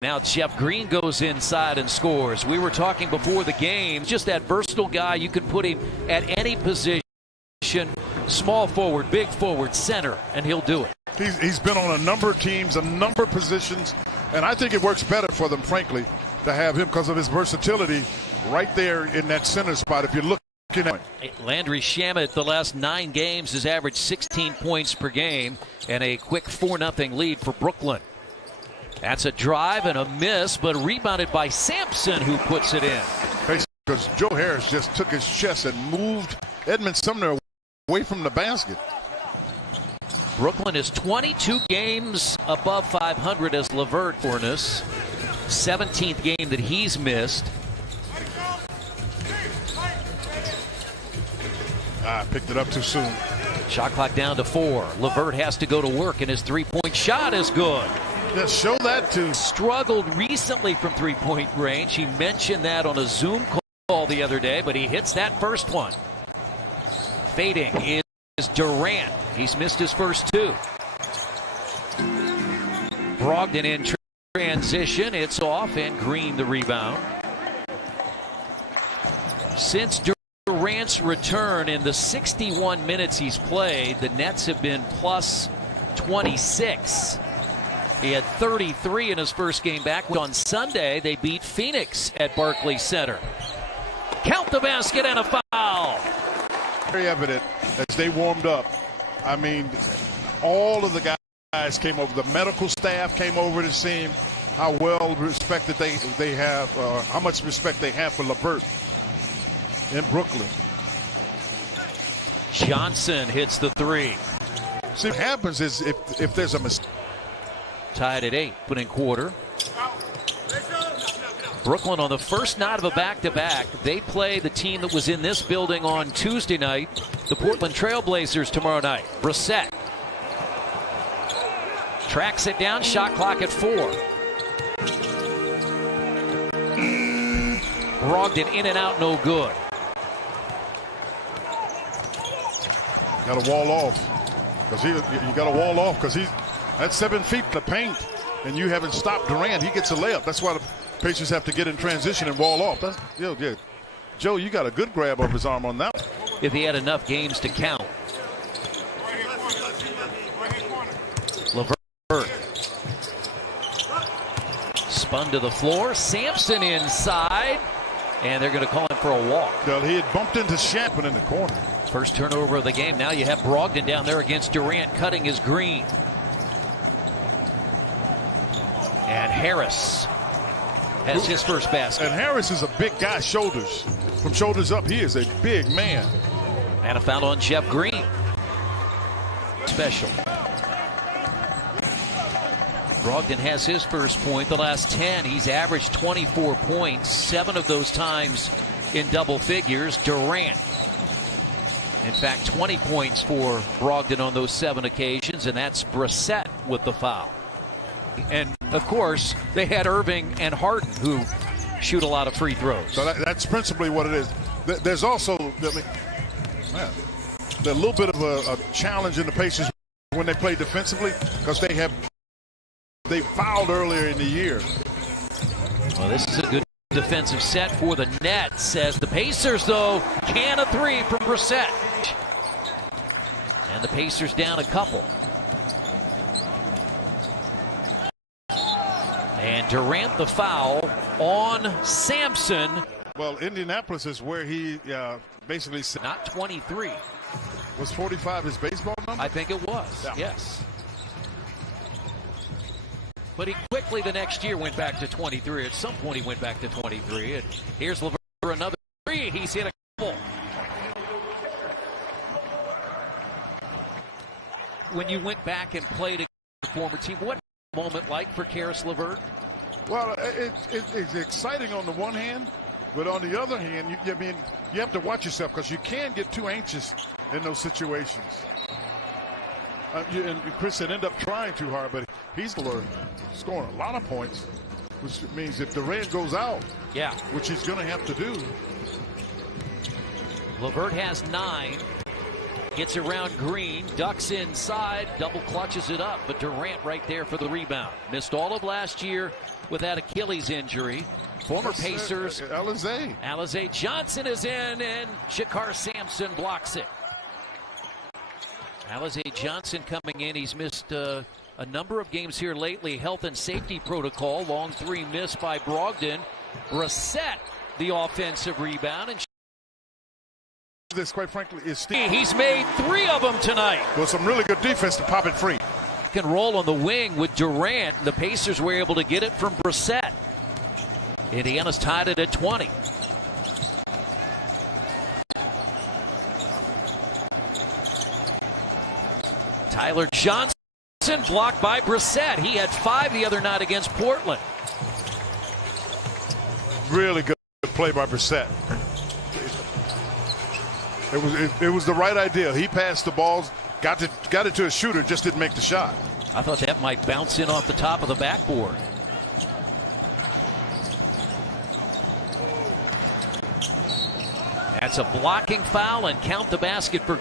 Now Jeff Green goes inside and scores. We were talking before the game, just that versatile guy. You can put him at any position, small forward, big forward, center, and he'll do it. He's been on a number of teams, a number of positions, and I think it works better for them, frankly, to have him because of his versatility right there in that center spot. If you're looking at Landry Shamet, the last 9 games, has averaged 16 points per game and a quick 4-0 lead for Brooklyn. That's a drive and a miss, but rebounded by Sampson, who puts it in. Because Joe Harris just took his chest and moved Edmund Sumner away from the basket. Brooklyn is 22 games above 500 as LeVert Fornes. 17th game that he's missed. Picked it up too soon. Shot clock down to 4. LeVert has to go to work, and his three-point shot is good. Just show that to. Struggled recently from three-point range. He mentioned that on a Zoom call the other day, but he hits that first one. Fading is Durant. He's missed his first 2. Brogdon in transition. It's off, and Green the rebound. Since Durant's return in the 61 minutes he's played, the Nets have been plus 26. He had 33 in his first game back. On Sunday, they beat Phoenix at Barclays Center. Count the basket and a foul. Very evident as they warmed up. I mean, all of the guys came over. The medical staff came over to see him, how well respected they have, how much respect they have for LeVert in Brooklyn. Johnson hits the 3. See, what happens is if there's a mistake. Tied at 8, opening quarter. Brooklyn on the first night of a back-to-back. They play the team that was in this building on Tuesday night, the Portland Trail Blazers, tomorrow night. Brissett tracks it down, shot clock at 4. Brogdon in and out, no good. Got to wall off because you got to wall off because he's. That's 7 feet to paint, and you haven't stopped Durant. He gets a layup. That's why the Pacers have to get in transition and wall off. Joe, you got a good grab of his arm on that one. If he had enough games to count. LeVert spun to the floor. Sampson inside, and they're going to call him for a walk. Well, he had bumped into Shampin in the corner. First turnover of the game. Now you have Brogdon down there against Durant, cutting his Green. And Harris has his first basket. And Harris is a big guy, shoulders. From shoulders up, he is a big man. And a foul on Jeff Green. Special. Brogdon has his first point. The last 10, he's averaged 24 points. 7 of those times in double figures. Durant, in fact, 20 points for Brogdon on those 7 occasions. And that's Brissett with the foul. And, of course, they had Irving and Harden, who shoot a lot of free throws. So that's principally what it is. There's also a little bit of a challenge in the Pacers when they play defensively because they fouled earlier in the year. Well, this is a good defensive set for the Nets as the Pacers, though, can a 3 from Brissett. And the Pacers down a couple. And Durant the foul on Sampson. Well, Indianapolis is where he basically said. Not 23. Was 45 his baseball number? I think it was, yeah. Yes. But he quickly the next year went back to 23. At some point he went back to 23. And here's LeVert for another 3. He's hit a couple. When you went back and played against the former team, what moment like for Caris LeVert? Well, it's exciting on the one hand, but on the other hand, you have to watch yourself because you can get too anxious in those situations. And Chris said end up trying too hard, but he's scoring a lot of points, which means if Durant goes out, which he's going to have to do. LeVert has 9. Gets around Green, ducks inside, double clutches it up, but Durant right there for the rebound. Missed all of last year with that Achilles injury. Former Pacers. Alize Johnson is in, and Shakar Sampson blocks it. Alize Johnson coming in. He's missed a number of games here lately. Health and safety protocol. Long three missed by Brogdon. Brissett, the offensive rebound. And this, quite frankly, is Steve. He's made 3 of them tonight. Well, some really good defense to pop it free. Can roll on the wing with Durant. The Pacers were able to get it from Brissett. Indiana's tied it at 20. Tyler Johnson blocked by Brissett. He had 5 the other night against Portland. Really good play by Brissett. It was the right idea. He passed the balls, got it to a shooter, just didn't make the shot. I thought that might bounce in off the top of the backboard. That's a blocking foul, and count the basket for